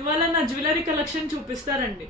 ఇవాళ నా jewellery collection చూపిస్తారండి.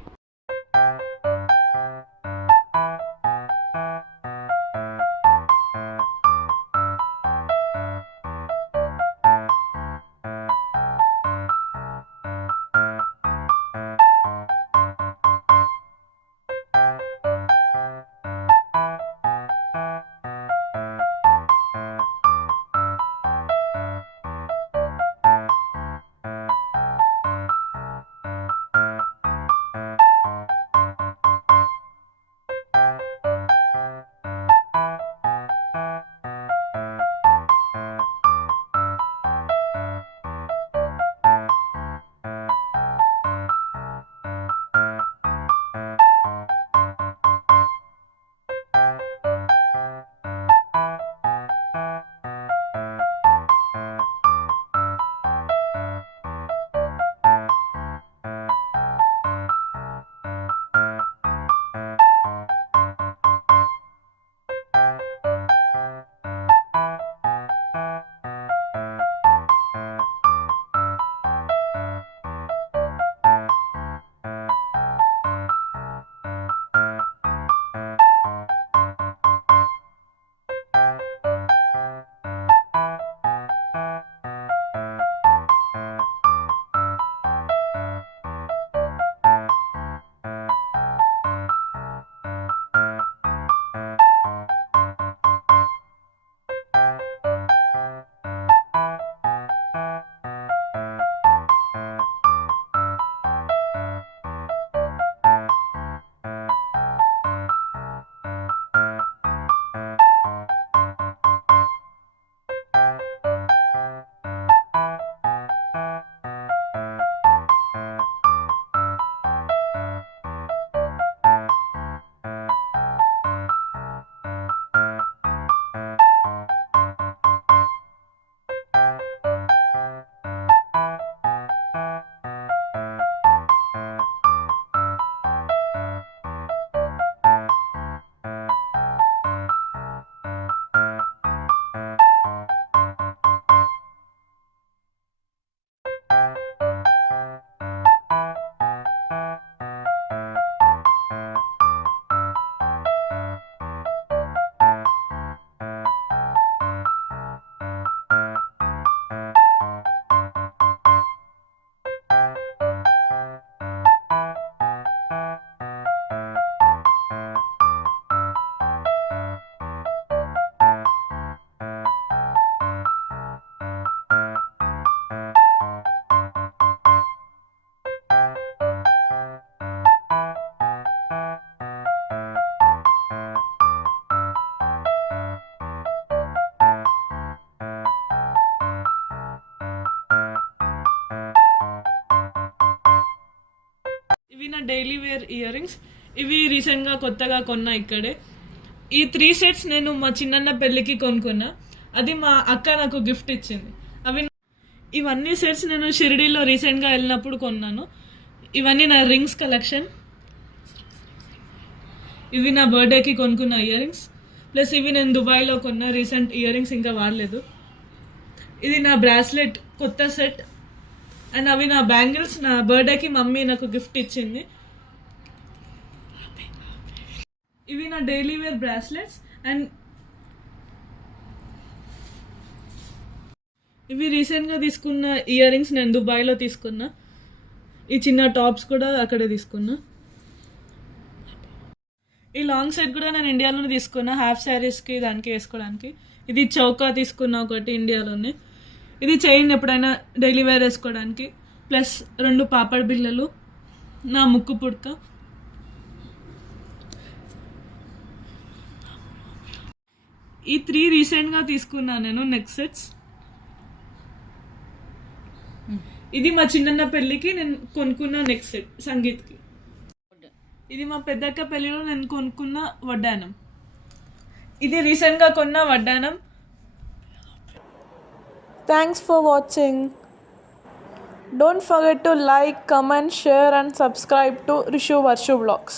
ఇవి నా డైలీ వేర్ ఇయర్ రింగ్స్. ఇవి రీసెంట్గా కొత్తగా కొన్నా ఇక్కడే. ఈ 3 సెట్స్ నేను మా చిన్నన్న పెళ్ళికి కొనుక్కున్నా. అది మా అక్క నాకు గిఫ్ట్ ఇచ్చింది. ఇవన్నీ సెట్స్ నేను షిరిడీలో రీసెంట్గా వెళ్ళినప్పుడు కొన్నాను. ఇవన్నీ నా రింగ్స్ కలెక్షన్. ఇవి నా బర్త్డేకి కొనుక్కున్న ఇయర్ రింగ్స్. ప్లస్ ఇవి నేను దుబాయ్లో కొన్న రీసెంట్ ఇయర్ రింగ్స్, ఇంకా వాడలేదు. ఇది నా బ్రాస్లెట్ కొత్త సెట్. అండ్ అవి నా బ్యాంగిల్స్. నా బర్త్డేకి మమ్మీ నాకు గిఫ్ట్ ఇచ్చింది. ఇవి నా డైలీ వేర్ బ్రాస్లెట్స్. అండ్ ఇవి రీసెంట్గా తీసుకున్న ఇయర్ రింగ్స్. నేను దుబాయ్లో తీసుకున్నా. ఈ చిన్న టాప్స్ కూడా అక్కడే తీసుకున్నా. ఈ లాంగ్ సెట్ కూడా నేను ఇండియాలోనే తీసుకున్నా, హాఫ్ శారీస్కి దానికి వేసుకోవడానికి. ఇది చౌకా తీసుకున్నా ఒకటి ఇండియాలోనే. ఇది చైన్ ఎప్పుడైనా డైలీ వేర్ వేసుకోవడానికి. ప్లస్ 2 పాపడ్ బిళ్ళలు, నా ముక్కు పుడక. ఈ 3 రీసెంట్గా తీసుకున్నా నేను నెక్ సెట్స్. ఇది మా చిన్నన్న పెళ్ళికి నేను కొనుక్కున్న నెక్ సెట్ సంగీత్కి. ఇది మా పెద్దక్క పెళ్ళిలో నేను కొనుక్కున్న వడ్డానం. ఇది రీసెంట్గా కొన్న వడ్డానం. Thanks for watching. Don't forget to like, comment, share and subscribe to Rishu Varshu Vlogs.